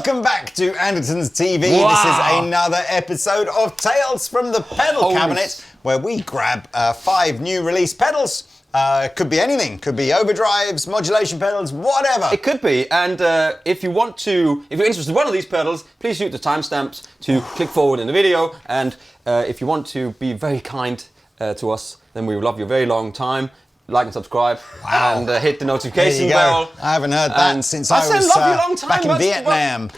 Welcome back to Andertons TV. Wow. This is another episode of Tales from the Pedal Cabinet, where we grab 5 new release pedals. Could be anything. Could be overdrives, modulation pedals, whatever. It could be, and if you're interested in one of these pedals, please use the timestamps to click forward in the video. And if you want to be very kind to us, then we will love you a very long time. Like and subscribe, and hit the notification bell. I haven't heard that since I was love you a long time, back in Vietnam.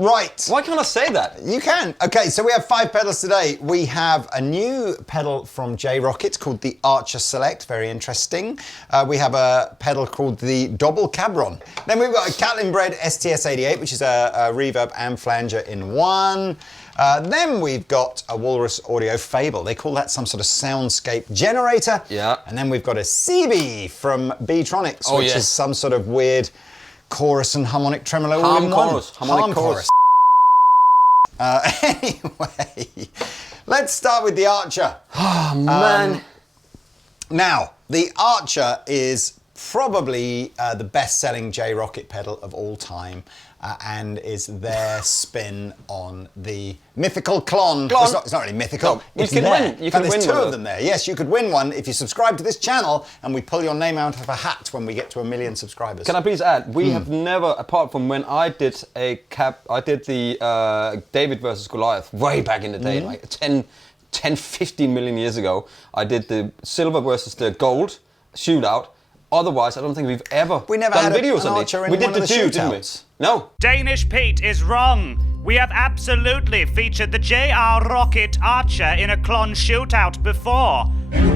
Right. Why can't I say that? You can. Okay, so we have 5 pedals today. We have a new pedal from Rockett called the Archer Select, very interesting. We have a pedal called the Doble Cabron. Then we've got a Catalinbread STS88, which is a reverb and flanger in one. Then we've got a Walrus Audio Fable. They call that some sort of soundscape generator. Yeah. And then we've got a SEABEE from Beetronics, which is some sort of weird chorus and harmonic tremolo. Harmonic chorus. Anyway, let's start with the Archer. Oh, man. Now, the Archer is probably the best-selling Rockett pedal of all time. And is their spin on the mythical Klon. Well, it's not really mythical. No, it's you can there. win. You can there's win 2 one of of them there. Yes, you could win one if you subscribe to this channel and we pull your name out of a hat when we get to 1 million subscribers. Can I please add, we have never, apart from when I did the David versus Goliath way back in the day, like 10, 15 million years ago, I did the silver versus the gold shootout. Otherwise, I don't think we've ever done videos on Archer it. in We did one of the the two, didn't we? shootouts. No. Danish Pete is wrong. We have absolutely featured the Rockett Archer in a Klon shootout before.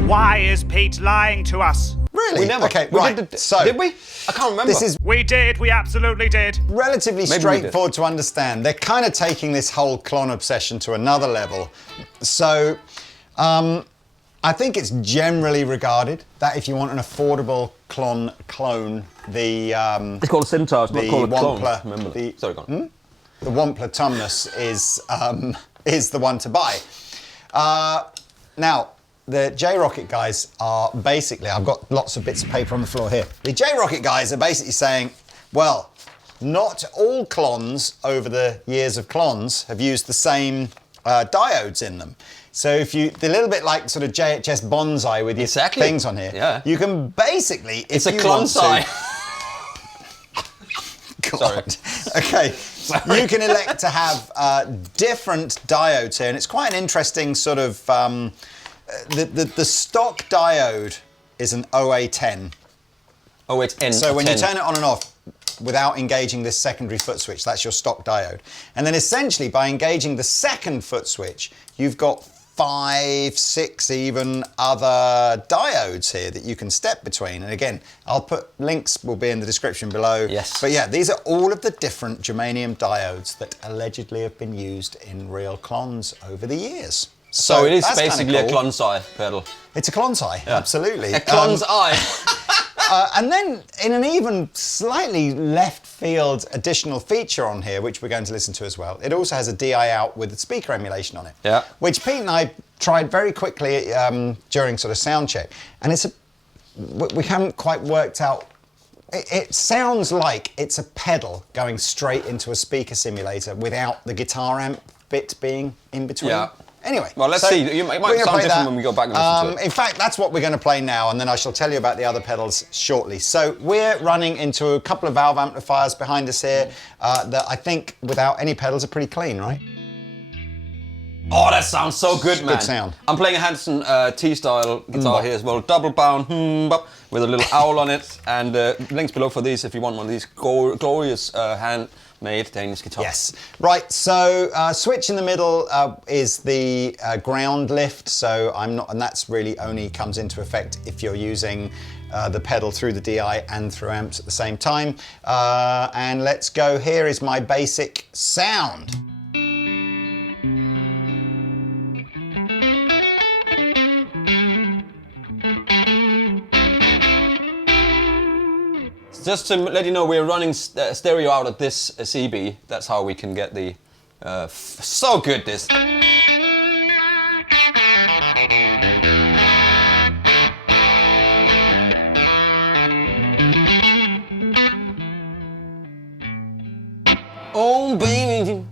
Why is Pete lying to us? Really? We never. Okay, we right. Did so, did we? I can't remember. This is We did, we absolutely did. relatively Maybe we straightforward to understand. They're kind of taking this whole Klon obsession to another level. So, I think it's generally regarded that if you want an affordable Klon clone, the It's called a Centaur, it's not the called a Klon. Wampler, Remember that. Sorry, go on. The Wampler Tumnus is the one to buy. Now, the Rockett guys are basically, I've got lots of bits of paper on the floor here. The Rockett guys are basically saying, well, not all Klons over the years of Klons have used the same diodes in them. So if you, a little bit like sort of JHS Bonsai with your things on here, you can basically, if it's a you Klonsai. God. Okay. Sorry. You can elect to have different diodes here, and it's quite an interesting sort of. The stock diode is an OA10. OA10. So when you turn it on and off without engaging this secondary foot switch, that's your stock diode. And then essentially by engaging the second foot switch, you've got 5, 6 even other diodes here that you can step between. And again, I'll put links, will be in the description below. Yes. But yeah, these are all of the different germanium diodes that allegedly have been used in real Klons over the years. So it is that's basically kinda cool. a Klonsai pedal. It's a Klonsai, absolutely. A Klon's eye. And then in an even slightly left field additional feature on here, which we're going to listen to as well, it also has a DI out with the speaker emulation on it. Yeah. Which Pete and I tried very quickly during sort of sound check. And we haven't quite worked out, it sounds like it's a pedal going straight into a speaker simulator without the guitar amp bit being in between. Yeah. Anyway, well, let's see. It might sound different when we go back and listen to it. In fact, that's what we're going to play now, and then I shall tell you about the other pedals shortly. So we're running into a couple of valve amplifiers behind us here that I think, without any pedals, are pretty clean, right? Oh, that sounds so good, man. Good sound. I'm playing a Hanson T-style guitar here as well. Double bound, with a little owl on it. And links below for these if you want one of these glorious handmade Danish guitars. Yes. Right, so switch in the middle is the ground lift. So and that's really only comes into effect if you're using the pedal through the DI and through amps at the same time. And let's go. Here is my basic sound. Just to let you know, we're running stereo out of this SEABEE. That's how we can get the... so good, this. Oh, Oh,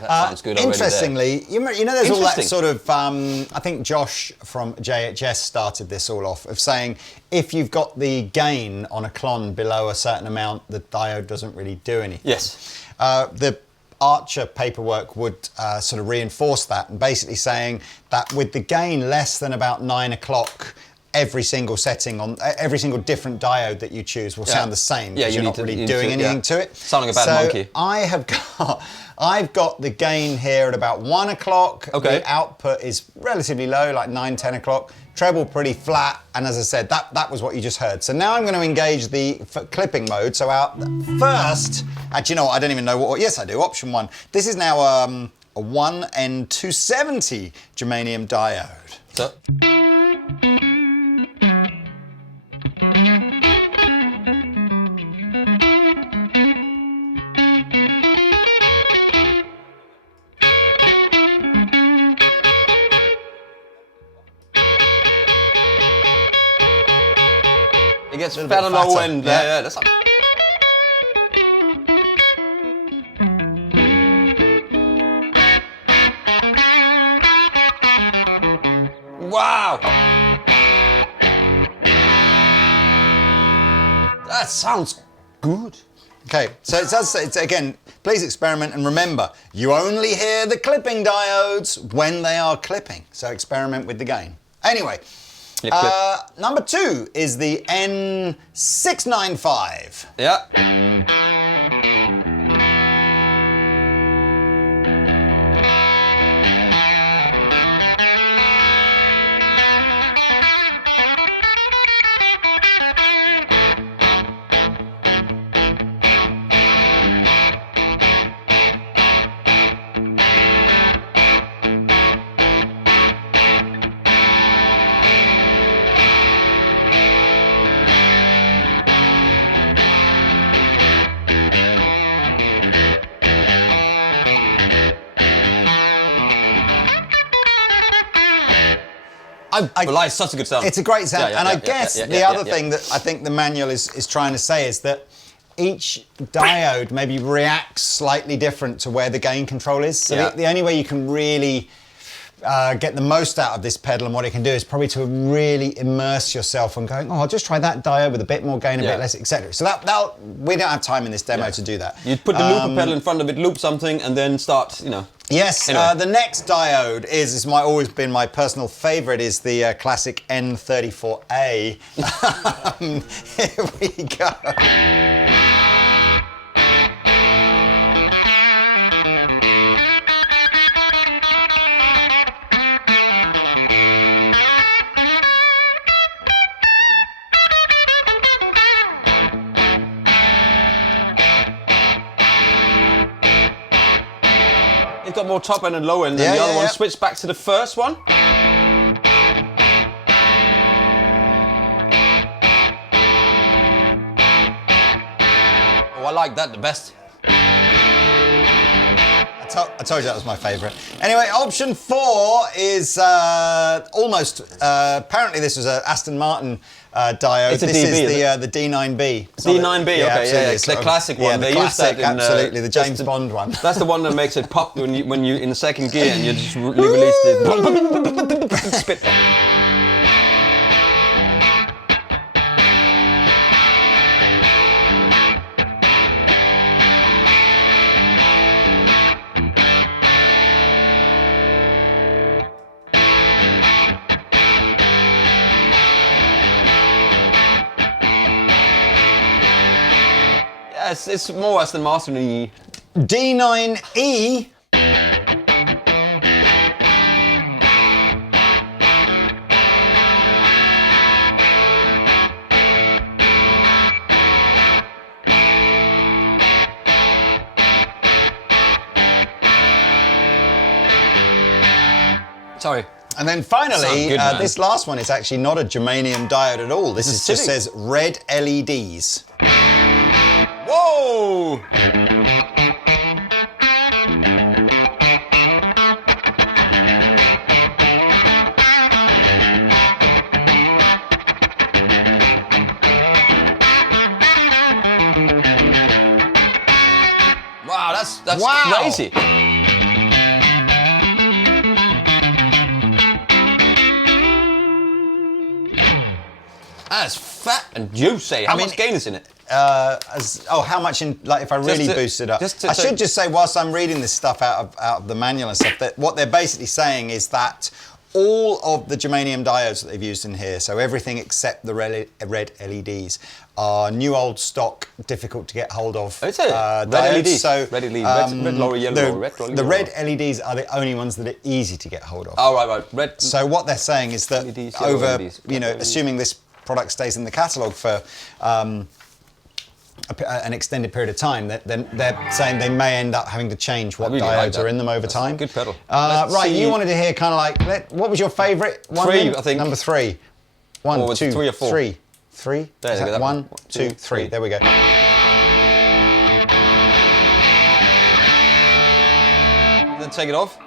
that sounds good already. Interestingly, you know, there's all that sort of. I think Josh from JHS started this all off of saying if you've got the gain on a Klon below a certain amount, the diode doesn't really do anything. Yes. The Archer paperwork would sort of reinforce that, and basically saying that with the gain less than about 9 o'clock, every single setting on every single different diode that you choose will sound the same. Yeah, you're not really doing anything to it. Sounding a bad monkey. I've got the gain here at about 1 o'clock. Okay. The output is relatively low, like 9, 10 o'clock. Treble pretty flat, and as I said, that was what you just heard. So now I'm going to engage the clipping mode. So first, actually, you know what? I don't even know what. Yes, I do. Option 1. This is now a 1N270 germanium diode. So. It gets better low end. Yeah, that's not... Wow! That sounds good. Okay, so it does say, again, please experiment and remember, you only hear the clipping diodes when they are clipping. So experiment with the gain. Anyway, number 2 is the N695. Yeah. It's such a good sound. It's a great sound, and I guess the other thing that I think the manual is trying to say is that each diode maybe reacts slightly different to where the gain control is. So the only way you can really get the most out of this pedal and what it can do is probably to really immerse yourself and going, oh, I'll just try that diode with a bit more gain, a bit less, etc. So we don't have time in this demo to do that. You'd put the looper pedal in front of it, loop something, and then start, you know. Yes, anyway. The next diode is always been my personal favourite, is the classic N34A. Here we go. It's got more top end and low end than the other one. Switch back to the first one. Oh, I like that the best. I told you that was my favourite. Anyway, option 4 is almost. Apparently, this was an Aston Martin diode. It's a this DB, is the D9B. D9B, okay, it's the classic one. The they classic, use that in, absolutely, the James Bond one. That's the one that makes it pop when you in the second gear and you just release the spit. It's more Aston Martin-y. D9E. Sorry. And then finally, good, this last one is actually not a germanium diode at all. This just says red LEDs. Whoa! That's Wow. crazy. That's fat and juicy. How much gain is in it? How much in, like, if I really boost it up? I should just say, whilst I'm reading this stuff out of the manual and stuff, that what they're basically saying is that all of the germanium diodes that they've used in here, so everything except the red LEDs, are new old stock, difficult to get hold of. It's red diodes. LEDs. So, red LEDs. Red lorry, yellow lorry, red lorry, the yellow red LEDs are the only ones that are easy to get hold of. Oh, right. Red. So what they're saying is that LEDs, yellow over, LEDs, assuming this product stays in the catalogue for an extended period of time, then they're saying they may end up having to change what diodes are in them over time. Good pedal. Right, you wanted to hear kind of like, what was your favourite one? 3, then? I think. Number 3. 1, Or was it 2, 3 or 4? 3. 3? There, Is that that 1, 2, 3. 3. There we go. Then take it off.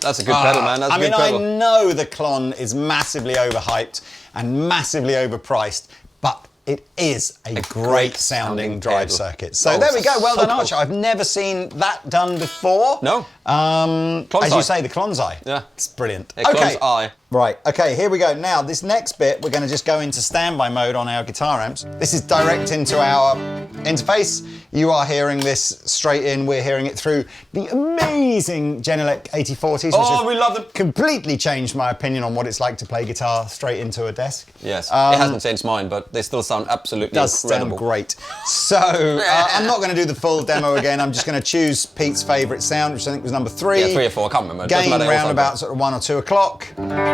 That's a good pedal, man. That's a good pedal. I know the Klon is massively overhyped and massively overpriced, but it is a great sounding drive pedal. circuit. So there we go. Well done, Archer. I've never seen that done before. No. As you say, the Klon's eye. Yeah. It's brilliant. Yeah, Klon's eye. Right, okay, here we go. Now, this next bit, we're going to just go into standby mode on our guitar amps. This is direct into our interface. You are hearing this straight in. We're hearing it through the amazing Genelec 8040s, which Oh, we love them. completely changed my opinion on what it's like to play guitar straight into a desk. Yes, it hasn't changed mine, but they still sound absolutely Does incredible. sound great. So, I'm not going to do the full demo again. I'm just going to choose Pete's favourite sound, which I think was number 3. Yeah, 3 or 4, I can't remember. Doesn't Gain matter, round about sort of 1 or 2 o'clock.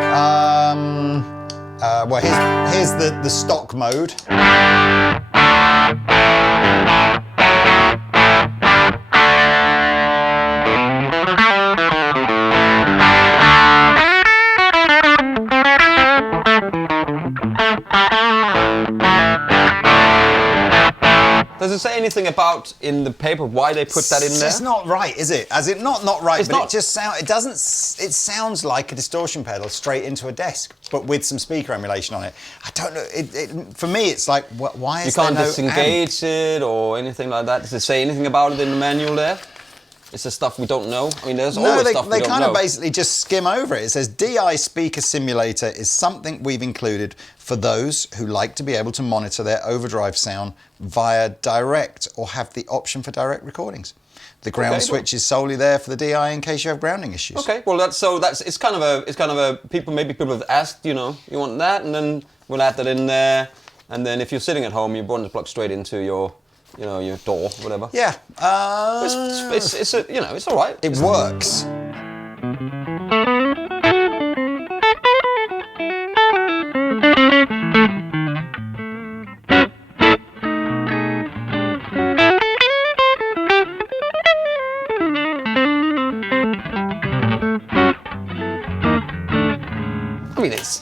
Well, here's the stock mode. Does it say anything about in the paper why they put that in there? It's not right, is it? As it not right, It's but not. it just sound. It doesn't. It sounds like a distortion pedal straight into a desk, but with some speaker emulation on it. I don't know. For me, it's like, why is You can't there no disengage it or anything like that. Does it say anything about it in the manual there? Is there stuff we don't know? I mean, there's always stuff we don't know. They kind of basically just skim over it. It says DI speaker simulator is something we've included for those who like to be able to monitor their overdrive sound via direct or have the option for direct recordings. The ground switch is solely there for the DI in case you have grounding issues. Okay, well it's kind of a people have asked, you want that, and then we'll add that in there, and then if you're sitting at home, you want to plug straight into your your door, whatever. Yeah. It's all right. It works. I mean, it's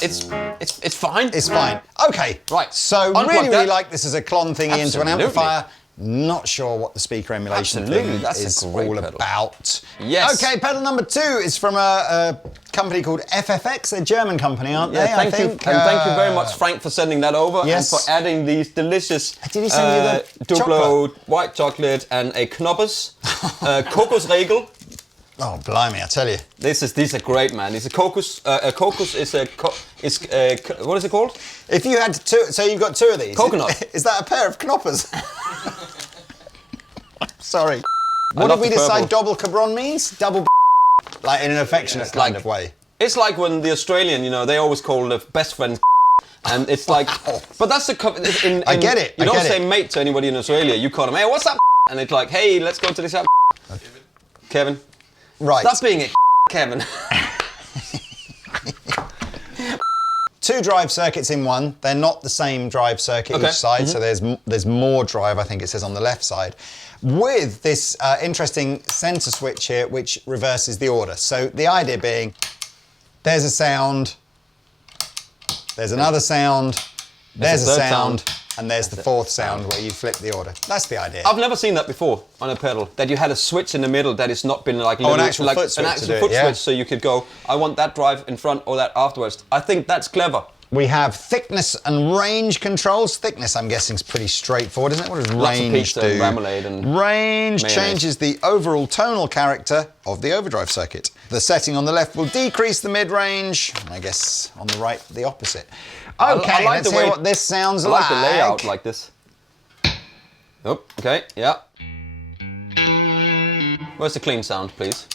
fine. It's fine. Okay. Right. So Unplug really that. like this as a Klon thingy into an Absolutely. amplifier. Not sure what the speaker emulation Absolutely, thing that's a is great all pedal. about. Yes. Okay, pedal number 2 is from a company called FFX. They're a German company, aren't they? Thank you, and thank you very much, Frank, for sending that over Yes. and for adding these delicious Did he send you the Duplo chocolate? white chocolate and a Knoppers Kokosregel. Oh, blimey, I tell you. These are great, man. These are Kokos. Kokos is what is it called? If you had 2, so you've got 2 of these. Coconut. Is that a pair of knoppers? Sorry. I What love did we the decide purple. double cabron means? Double like in an affectionate kind of way. It's like when the Australian, they always call the best friend, and it's like, but that's the. I get it, You I don't get say it. mate to anybody in Australia. You call them, hey, what's up? And it's like, hey, let's go to this up. Kevin. Right. Stop being a Kevin. 2 drive circuits in one. They're not the same drive circuit each side, so there's more drive, I think it says on the left side, with this interesting sensor switch here, which reverses the order. So the idea being, there's a sound, there's another sound, there's a sound, and there's the 4th sound where you flip the order. That's the idea. I've never seen that before on a pedal, that you had a switch in the middle that has not been like an actual foot switch. Switch, so you could go, I want that drive in front or that afterwards. I think that's clever. We have thickness and range controls. Thickness, I'm guessing, is pretty straightforward, isn't it? What does range do? And marmalade and range mayonnaise. changes the overall tonal character of the overdrive circuit. The setting on the left will decrease the mid-range, and I guess on the right, the opposite. Okay, I like let's the way hear what this sounds I like. like the layout like this. Oh, okay, yeah. Where's the clean sound, please?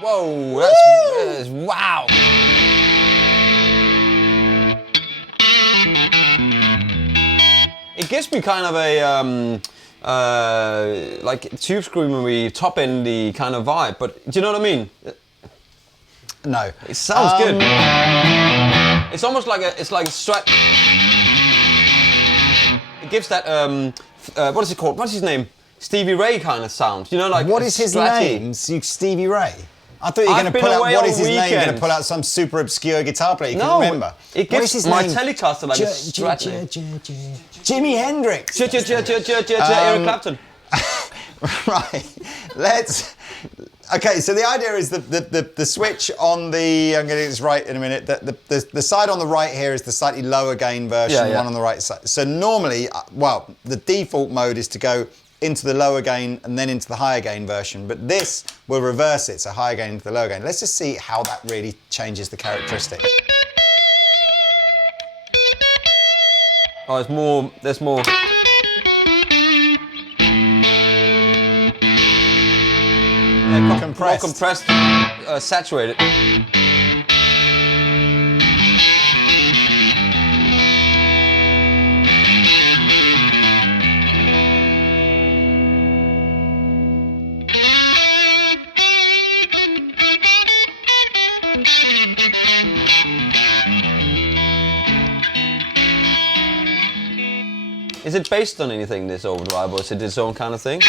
Whoa, that's wow. It gives me kind of a like Tube Screamery top endy kind of vibe, but do you know what I mean? No. It sounds good. It's almost like a strat. It gives that what is it called? What's his name? Stevie Ray kind of sound. You know, like what is his name? Stevie Ray. I thought you were going to pull out, what is his name? You're going to pull out some super obscure guitar player you can remember. It gives my Telecaster like a strat. Jimi Hendrix. Eric Clapton. Right. Okay, so the idea is the switch on the, I'm going to get this right in a minute, the side on the right here is the slightly lower gain version, one on the right side. So normally, well, the default mode is to go into the lower gain and then into the higher gain version, but this will reverse it, so higher gain into the lower gain. Let's just see how that really changes the characteristic. Oh, there's more. Compressed. More compressed, saturated. Is it based on anything, this overdrive, or is it its own kind of thing?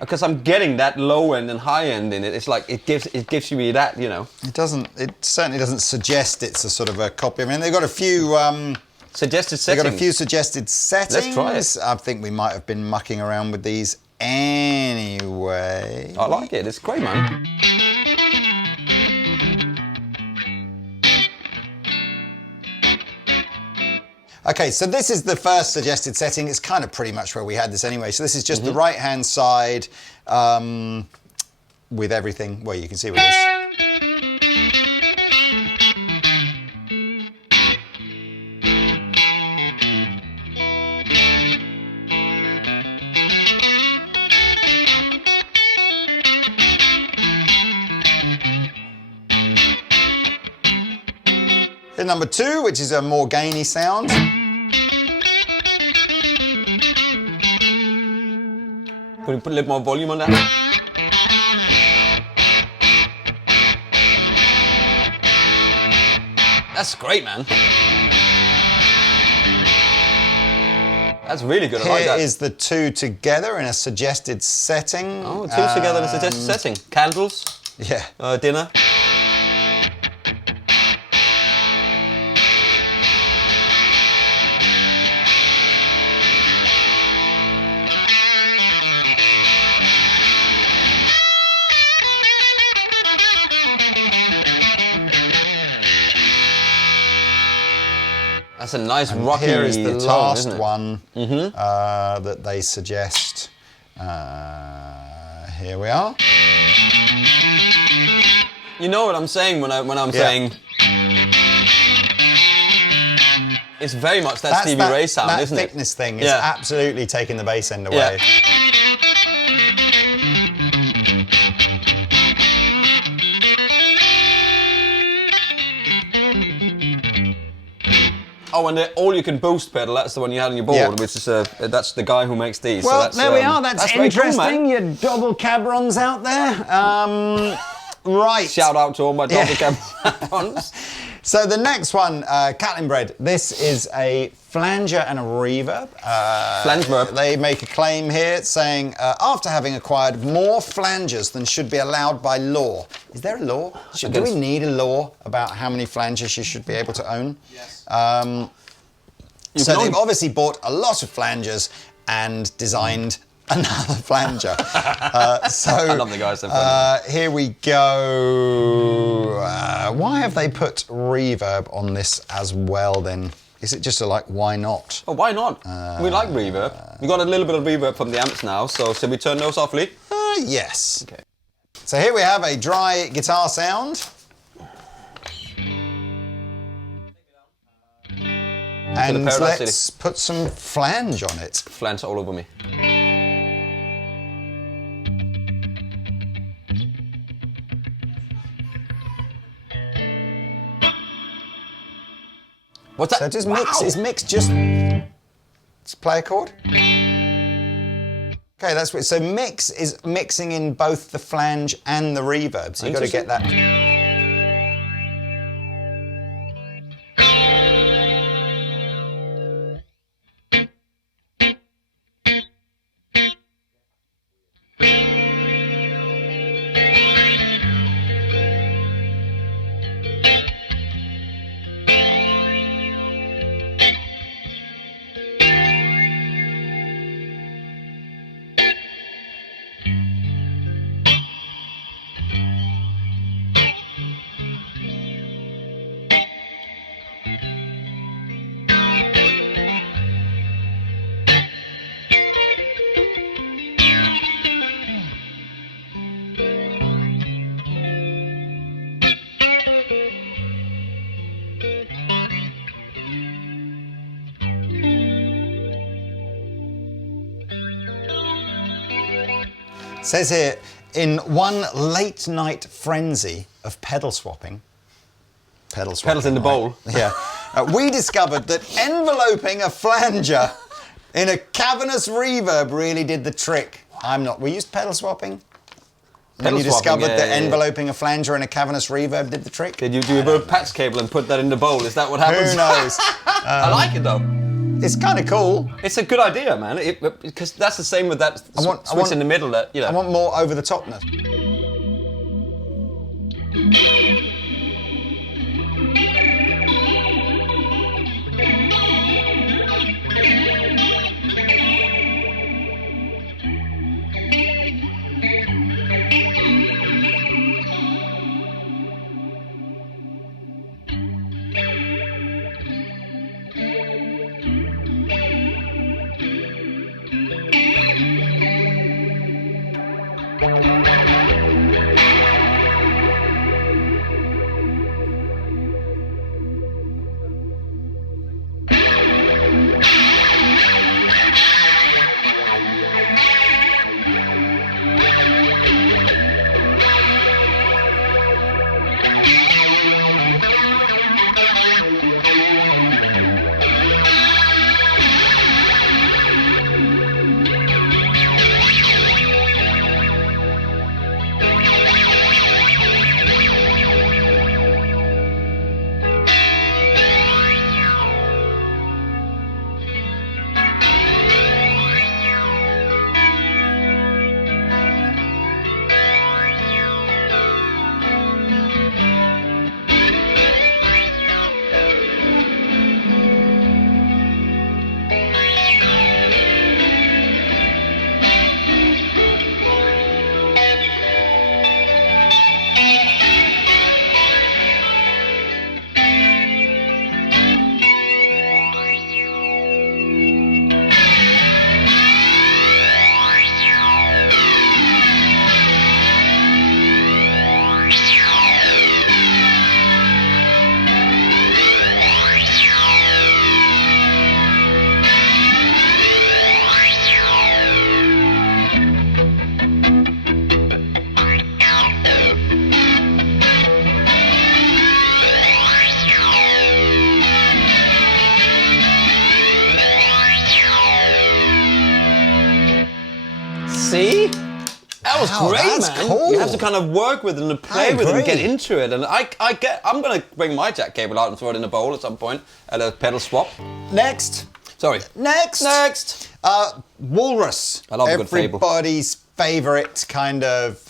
Because I'm getting that low end and high end in it. It's like it gives me that, you know. It certainly doesn't suggest it's a sort of a copy. I mean, they've got a few suggested settings. They've got a few suggested settings. Let's try it. I think we might have been mucking around with these anyway. I like it. It's great, man. Okay, so this is the first suggested setting. It's kind of pretty much where we had this anyway. So this is just the right-hand side with everything. Well, you can see with this. Here's number 2, which is a more gainy sound. Can we put a little more volume on that? That's great, man. That's really good. I like Here that. is the two together in a suggested setting. Oh, two together in a suggested setting. Candles, Yeah. dinner. That's a nice rocky Here is the tone, last isn't it? one that they suggest. Here we are. You know what I'm saying when I'm saying it's very much that Stevie Ray sound, that isn't it? thickness thing is absolutely taking the bass end away. Yeah. Oh, and the all-you-can boost pedal, that's the one you had on your board, which is that's the guy who makes these. Well, so that's, there we are. That's very cool, interesting. man. You double cabrons out there. Right. Shout out to all my double cabrons. So the next one, Catalinbread. This is a flanger and a reverb. Flange verb. They make a claim here saying, after having acquired more flangers than should be allowed by law. Is there a law? Do we need a law about how many flangers you should be able to own? Yes. So they've obviously bought a lot of flangers and designed another flanger. I love the guys. Here we go. Why have they put reverb on this as well then? Is it just why not? Oh, why not? We like reverb. We got a little bit of reverb from the amps now, so should we turn those off, Lee? Yes. Okay. So here we have a dry guitar sound. And let's put some flange on it. Flange all over me. What's that? So just mix. Is mix just play a chord? Okay, that's what. So mix is mixing in both the flange and the reverb. So you've got to get that. It says here, in one late night frenzy of pedal swapping, pedals in the bowl. Yeah. We discovered that enveloping a flanger in a cavernous reverb really did the trick. We used pedal swapping. Then you discovered that enveloping a flanger in a cavernous reverb did the trick. Did you do a bit of patch cable and put that in the bowl? Is that what happens? Who knows? I like it though. It's kind of cool. It's a good idea, man. Because that's the same with that switch in the middle. That I want more over the topness. See? That was Wow, great, that's man. cool. You have to kind of work with it and play with it and get into it. And I'm gonna bring my jack cable out and throw it in a bowl at some point at a pedal swap. Next. Sorry. Next. Walrus. I love a good Fable. Everybody's favorite kind of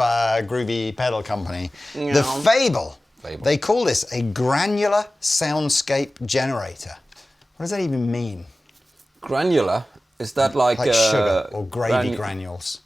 groovy pedal company. The Fable. They call this a granular soundscape generator. What does that even mean? Granular? Is that like sugar or gravy granules?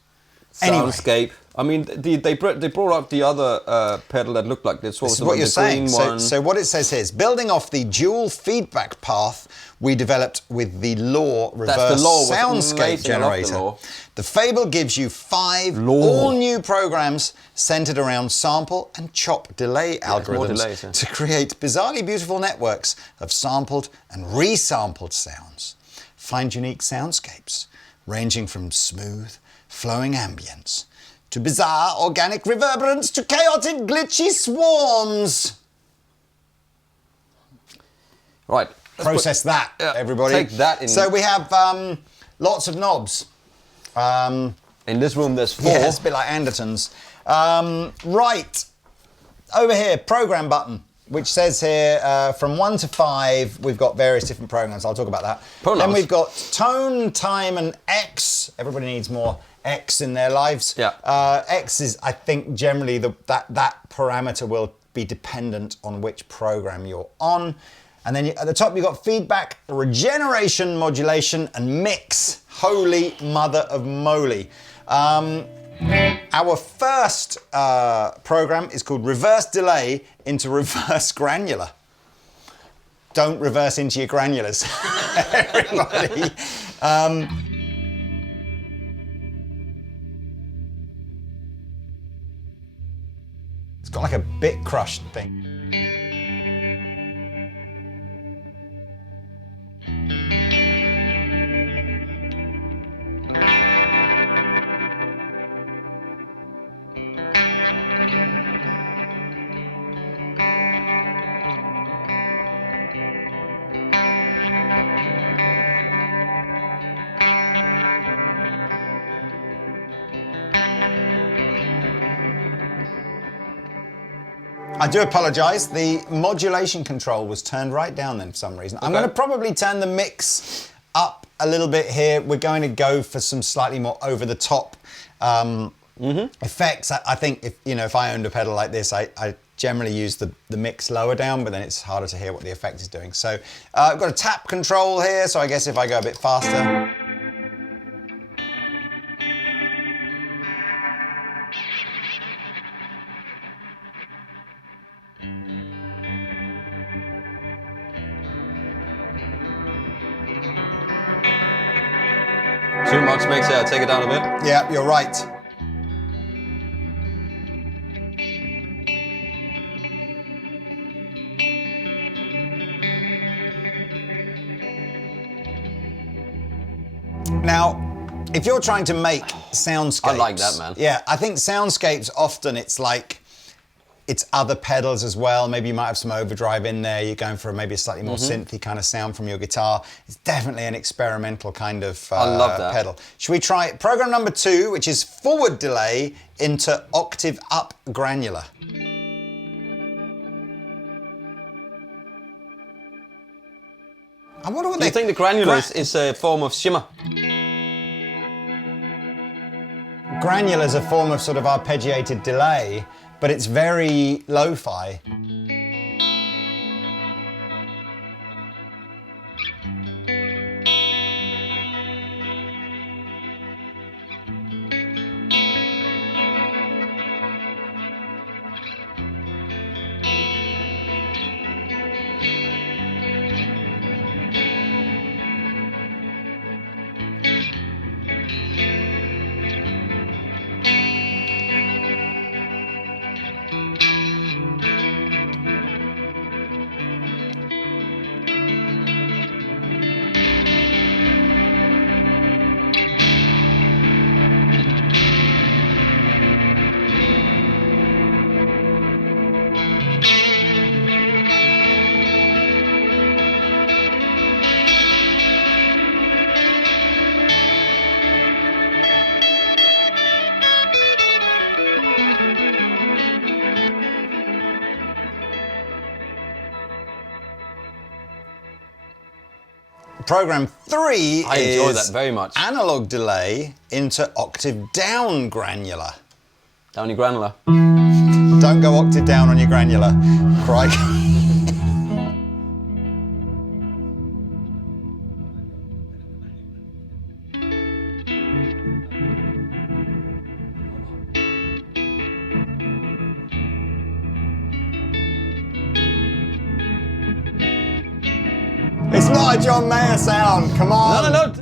Soundscape. I mean, they brought up the other pedal that looked like this. This is what you're saying. So what it says here is, building off the dual feedback path we developed with the Law reverse soundscape generator. The Fable gives you 5 all-new programs centered around sample and chop delay algorithms to create bizarrely beautiful networks of sampled and resampled sounds. Find unique soundscapes, ranging from smooth, flowing ambience to bizarre organic reverberance to chaotic glitchy swarms. Right. Process that, everybody. Take that in. So we have lots of knobs. In this room there's 4. Yeah, it's a bit like Andertons. Right. Over here, program button, which says here from 1 to 5, we've got various different programs. I'll talk about that. Then we've got tone, time, and X. Everybody needs more X in their lives. Yeah. X is, I think, generally that parameter will be dependent on which program you're on. And then at the top, you've got feedback, regeneration, modulation, and mix. Holy mother of moly. Our first program is called Reverse Delay into Reverse Granular. Don't reverse into your granulars, everybody. It's got like a bit crushed thing. I do apologise, the modulation control was turned right down then for some reason. I'm going to probably turn the mix up a little bit here. We're going to go for some slightly more over-the-top effects. I think if I owned a pedal like this, I generally use the mix lower down, but then it's harder to hear what the effect is doing. So I've got a tap control here, so I guess if I go a bit faster. Too much makes it. Take it down a bit. Yeah, you're right. Now, if you're trying to make soundscapes... I like that, man. Yeah, I think soundscapes often it's other pedals as well. Maybe you might have some overdrive in there. You're going for maybe a slightly more synthy kind of sound from your guitar. It's definitely an experimental kind of I love that. pedal. Should we try program number 2, which is forward delay into octave up granular? I wonder what Do you think the granular is a form of shimmer? Granular is a form of sort of arpeggiated delay, but it's very lo-fi. Program 3 I is enjoy that very much. analog delay into octave down granular. Down your granular. Don't go octave down on your granular. Crikey. It's not a John Mayer sound, come on. No.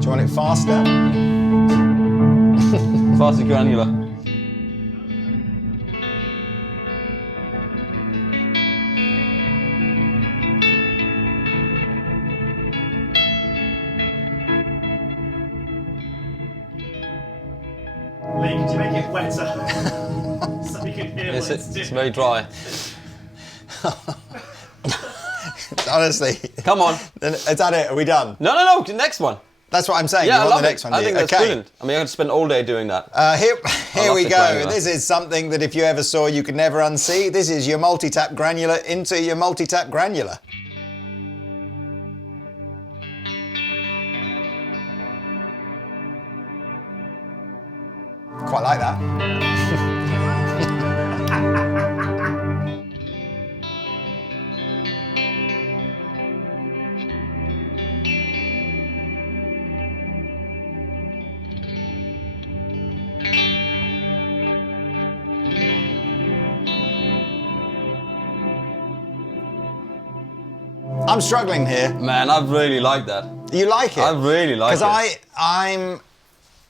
Do you want it faster? Faster granular. Lee, could you make it wetter? So we can hear what it's doing. It's very dry. Honestly. Come on. Is that it? Are we done? No, the next one. That's what I'm saying. Yeah, You I want love the it. next one, I do think you? that's brilliant. I mean, I could spend all day doing that. Here love we the go. granular. This is something that if you ever saw, you could never unsee. This is your multi-tap granular into your multi-tap granular. Quite like that. I'm struggling here. Man, I really like that. You like it? I really like it. Because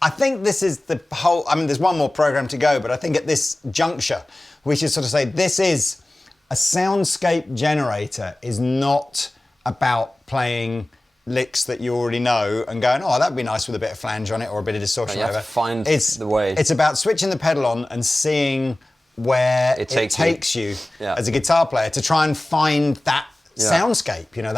I think this is the whole, I mean, there's one more program to go, but I think at this juncture, we should sort of say this is a soundscape generator is not about playing licks that you already know and going, oh, that'd be nice with a bit of flange on it or a bit of distortion You or have whatever. to find the way. It's about switching the pedal on and seeing where it takes you Yeah. as a guitar player to try and find that Yeah. soundscape. You know,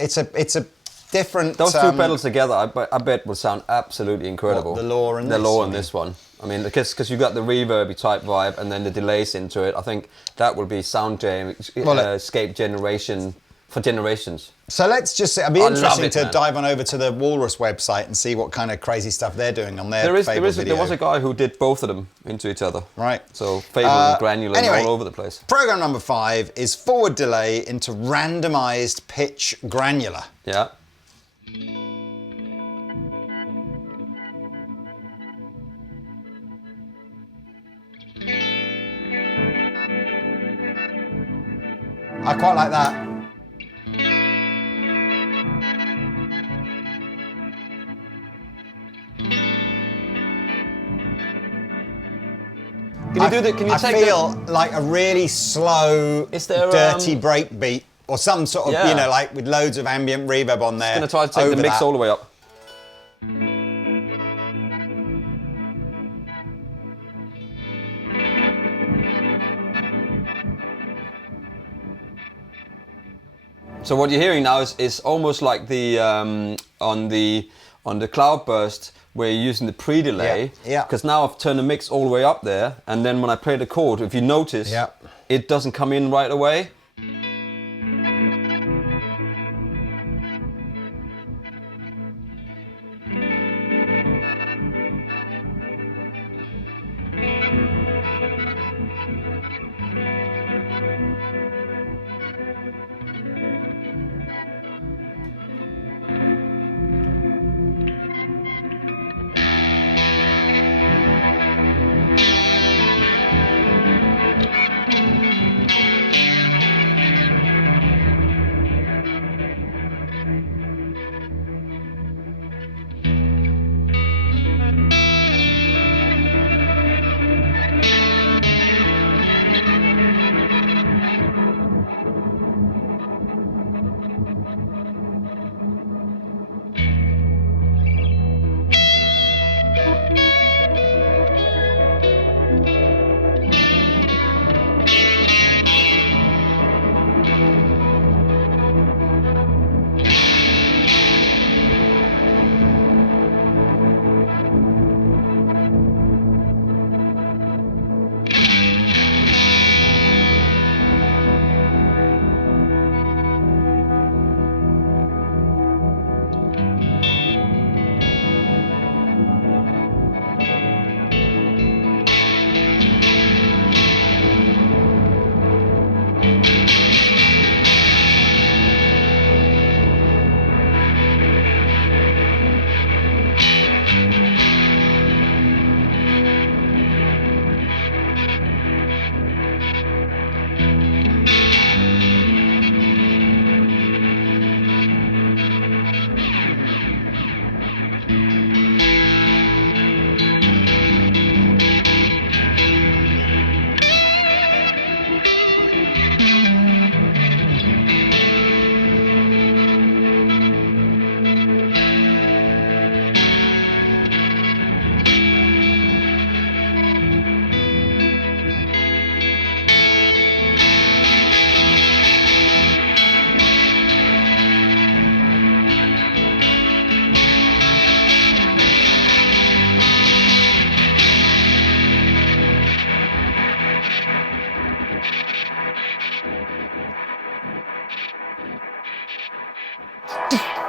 it's a different. Those two pedals together, I bet would sound absolutely incredible. What, the law and the this, law you and mean? this one. I mean, because you got the reverby type vibe and then the delays into it. I think that will be soundscape generation for generations. So let's just say, it'd be I love interesting it, to man. dive on over to the Walrus website and see what kind of crazy stuff they're doing on their There Fable video. was a guy who did both of them into each other. Right. So Fable and granular anyway, all over the place. Program number 5 is forward delay into randomized pitch granular. Yeah. I quite like that. Can you I take feel like a really slow, Is there, dirty break beat or some sort of, Yeah. you know, like with loads of ambient reverb on there. I'm going to try to take over the mix that. all the way up. So what you're hearing now is almost like the on the Cloudburst where you're using the pre-delay. Yeah. Because now I've turned the mix all the way up there, and then when I play the chord, if you notice, Yeah. it doesn't come in right away.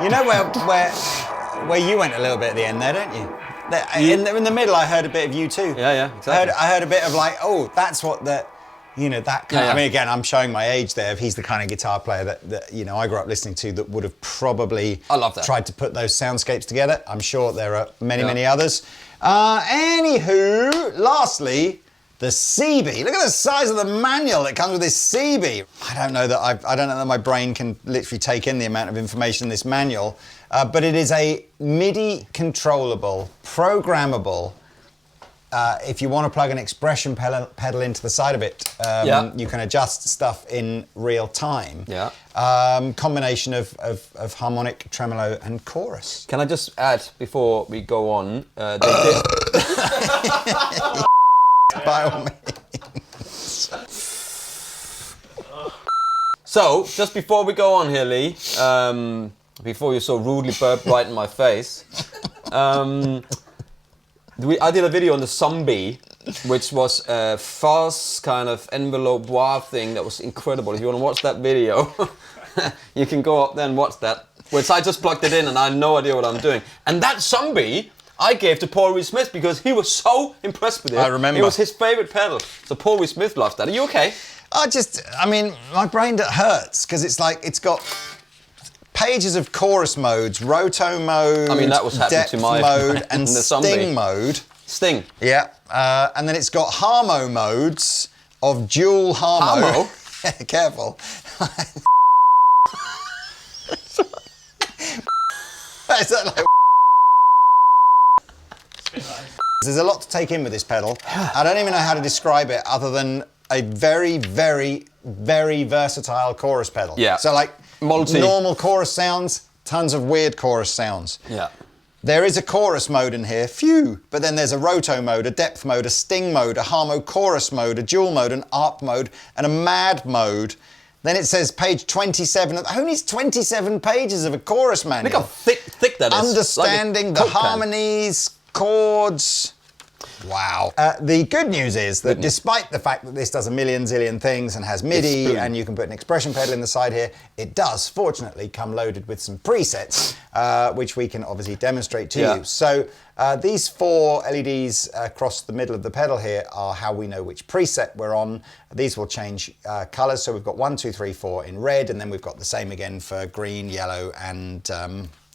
You know where you went a little bit at the end there, don't you? In the middle, I heard a bit of you too. Yeah, exactly. I heard a bit of like, oh, that's what that kind of, I mean, again, I'm showing my age there. If he's the kind of guitar player that I grew up listening to, that would have probably tried to put those soundscapes together. I'm sure there are many others. Anywho, lastly, the SEABEE. Look at the size of the manual that comes with this SEABEE. I don't know that my brain can literally take in the amount of information in this manual, but it is a MIDI controllable, programmable. If you want to plug an expression pedal into the side of it, you can adjust stuff in real time. Yeah. Combination of harmonic, tremolo, and chorus. Can I just add before we go on? They did. By all means. So, just before we go on here, Lee, before you so rudely burped right in my face, I did a video on the SEABEE, which was a fuzz kind of envelope wah thing that was incredible. If you want to watch that video, you can go up there and watch that. Which I just plugged it in and I had no idea what I'm doing. And that SEABEE I gave to Paul Reed Smith because he was so impressed with it. I remember. It was his favourite pedal. So Paul Reed Smith loves that. Are you okay? I mean, my brain hurts because it's like, it's got pages of chorus modes, roto mode, I mean, that was happening depth to my mode, and the sting SEABEE. mode. Sting. Yeah, and then it's got harmo modes of dual harmo. Harmo? Careful. Is that like? There's a lot to take in with this pedal. I don't even know how to describe it other than a very, very, very versatile chorus pedal. Yeah. So like normal chorus sounds, tons of weird chorus sounds. Yeah. There is a chorus mode in here, phew, but then there's a roto mode, a depth mode, a sting mode, a harmo chorus mode, a dual mode, an arp mode, and a mad mode. Then it says page 27. Who needs 27 pages of a chorus manual? Look how thick that is. Understanding like the harmonies, chords. Wow. The good news is that despite the fact that this does a million zillion things and has MIDI and you can put an expression pedal in the side here, it does fortunately come loaded with some presets, which we can obviously demonstrate to you. So these 4 LEDs across the middle of the pedal here are how we know which preset we're on. These will change colours. So we've got 1, 2, 3, 4 in red, and then we've got the same again for green, yellow, and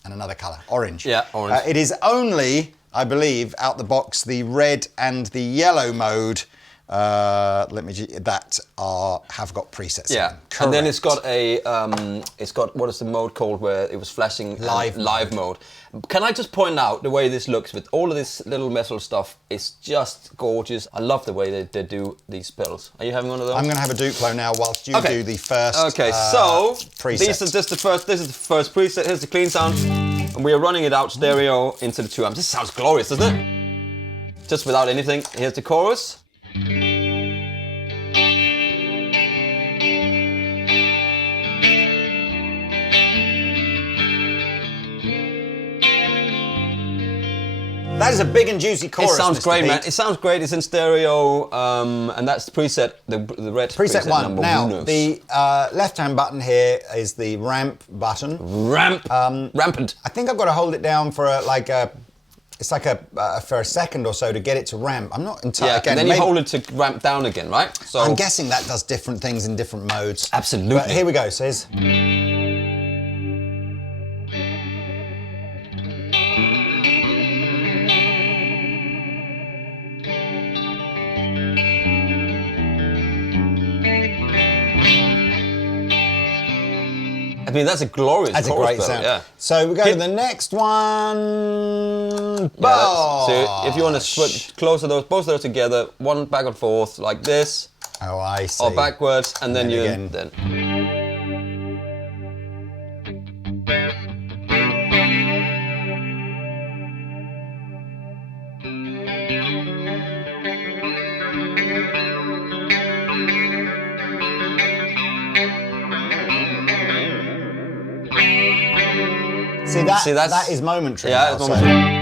another colour, orange. Yeah, orange. It is only, I believe, out the box, the red and the yellow mode have got presets. Yeah, in. And then it's got what is the mode called where it was flashing live mode. Can I just point out the way this looks with all of this little metal stuff? It's just gorgeous. I love the way they do these pedals. Are you having one of those? I'm going to have a Duplo now whilst you do the first. Okay, so preset. This is the first preset. Here's the clean sound, and we are running it out stereo into the 2 amps. This sounds glorious, doesn't it? Just without anything. Here's the chorus. That is a big and juicy chorus. It sounds great, Pete. man. It sounds great. It's in stereo, and that's the preset, the red preset 1. number Now, uno. the left-hand button here is the ramp button. Rampant. I think I've got to hold it down for for a second or so to get it to ramp. I'm not entirely. Yeah, and then you hold it to ramp down again, right? So I'm guessing that does different things in different modes. Absolutely. But here we go. So here's. I mean, that's a glorious That's a chorus great pedal, sound. yeah. So we go to the next one. So if you want to switch closer those, both of those together, one back and forth like this, Oh, I see. or backwards, and then you again. then. See, that is momentary. Yeah, now, it's so- momentary.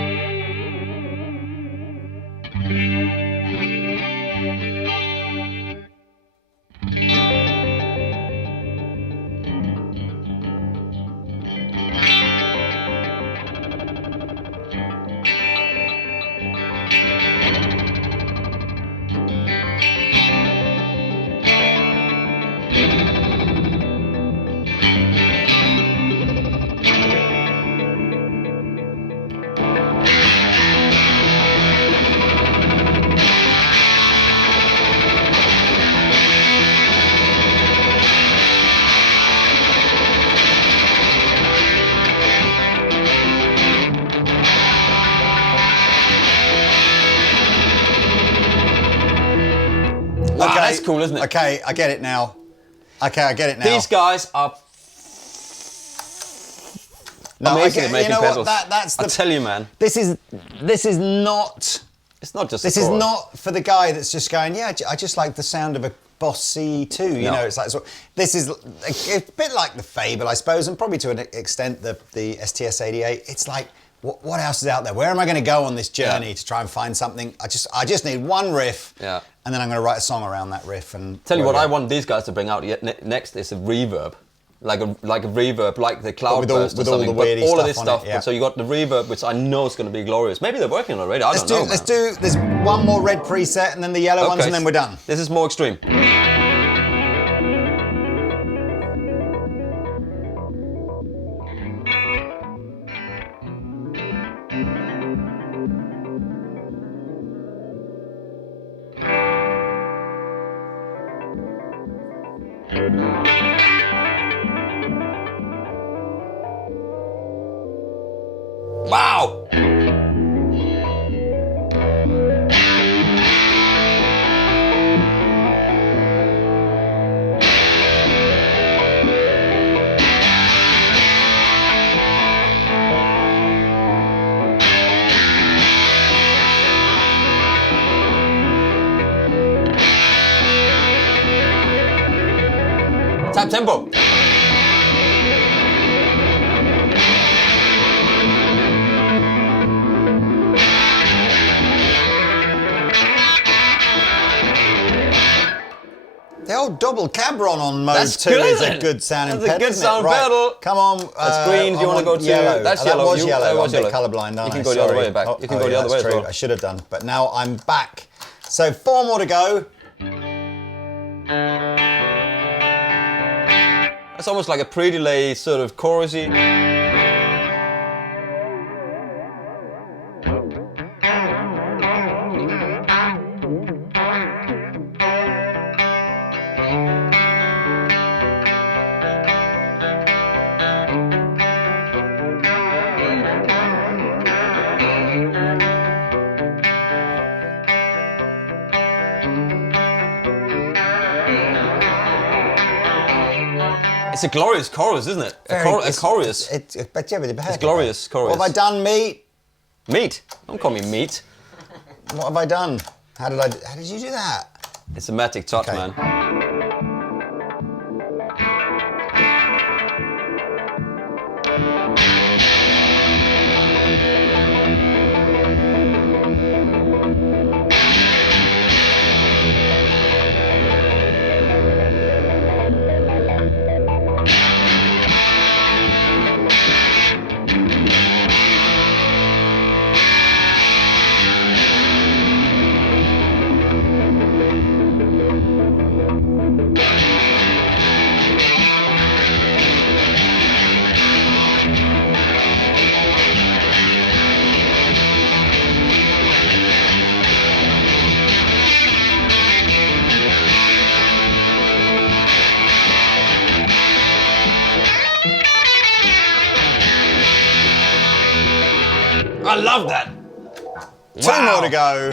That's cool, isn't it? Okay, I get it now. Okay, I get it now. These guys are amazing at making pedals. That's I tell you, man. This is not. It's not just. This is not for the guy that's just going. Yeah, I just like the sound of a Boss C2. You know, it's like this is a bit like the Fable, I suppose, and probably to an extent the STS-88. It's like. What else is out there? Where am I going to go on this journey to try and find something? I just need one riff, and then I'm going to write a song around that riff. And tell you what, I want these guys to bring out next is a reverb, like a reverb, like the Cloudburst or something. All all of this stuff. So you got the reverb, which I know is going to be glorious. Maybe they're working on it already. I don't know. Let's do. There's one more red preset, and then the yellow ones, and then we're done. This is more extreme. Wow! Tap tempo. The old Doble Cabron on mode 2 is a good sounding pedal. That's a good sound pedal. Come on. That's green. Do you want to go to yellow? That's That yellow. was yellow. I'm a bit yellow. colourblind, aren't I? You can go the other way back. You can go the other way as well. I should have done. But now I'm back. So 4 more to go. That's almost like a pre-delay sort of chorusy. It's a glorious chorus, isn't it? A chorus. It's glorious chorus. What have I done, meat? Meat? Don't call me meat. What have I done? How did you do that? It's a magic touch, man. I love that. Two more to go.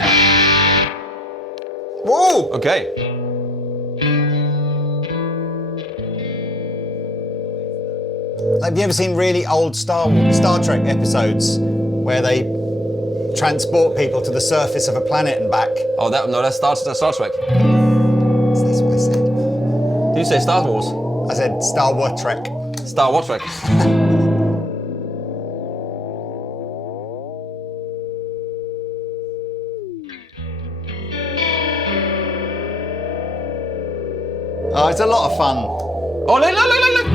Whoa! Okay. Have you ever seen really old Star Trek episodes where they transport people to the surface of a planet and back? Oh, that's Star Trek. That's what I said. Did you say Star Wars? I said Star Wars Trek. Star Wars Trek. Oh, it's a lot of fun. Oh, look.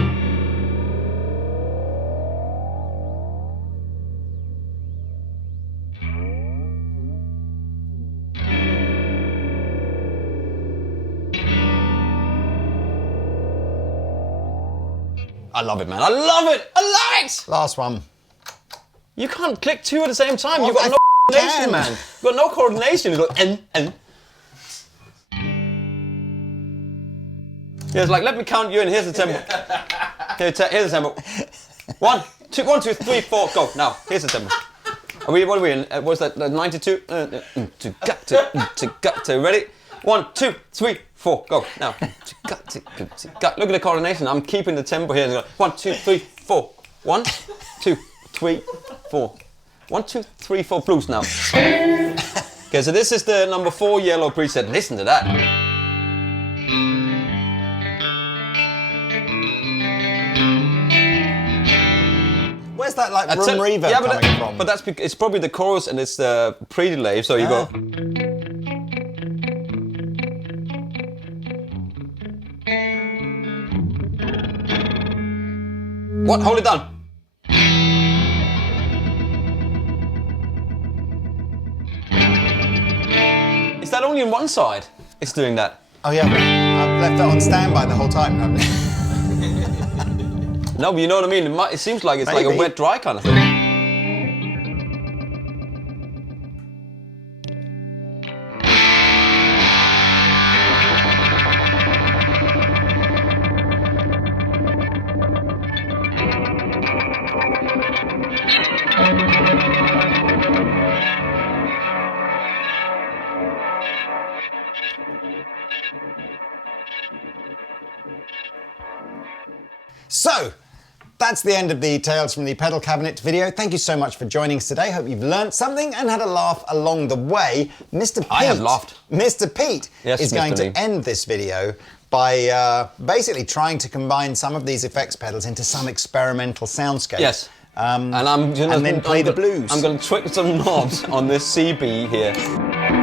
I love it, man. I love it. Last one. You can't click 2 at the same time. Well, You've got no coordination, man. You've got no coordination. You go and. Yeah, it's like, let me count you in. Here's the tempo. Here's the tempo. 1, 2, 3, 4, go. Now, here's the tempo. What are we in? Was that 92? Ready? 1, 2, 3, 4, go. Now. Look at the coordination. I'm keeping the tempo here. 1, 2, 3, 4. 1, 2, 3, 4. 1, 2, 3, 4 blues now. Okay, so this is the number 4 yellow preset. Listen to that. Where's that like room reverb coming from? But that's it's probably the chorus and it's the pre-delay. So you go. What? Hold it down. Is that only on one side? It's doing that. Oh yeah, I've left that on standby the whole time. No, but you know what I mean? It seems like it's Maybe. like a wet dry kind of thing. So, that's the end of the Tales from the Pedal Cabinet video. Thank you so much for joining us today. Hope you've learnt something and had a laugh along the way. Mr. Pete, I have laughed. Mr. Pete Yes, is Mr. going Lee. to end this video by basically trying to combine some of these effects pedals into some experimental soundscape. Yes. And I'm gonna and then play the blues. I'm going to tweak some knobs on this SEABEE here.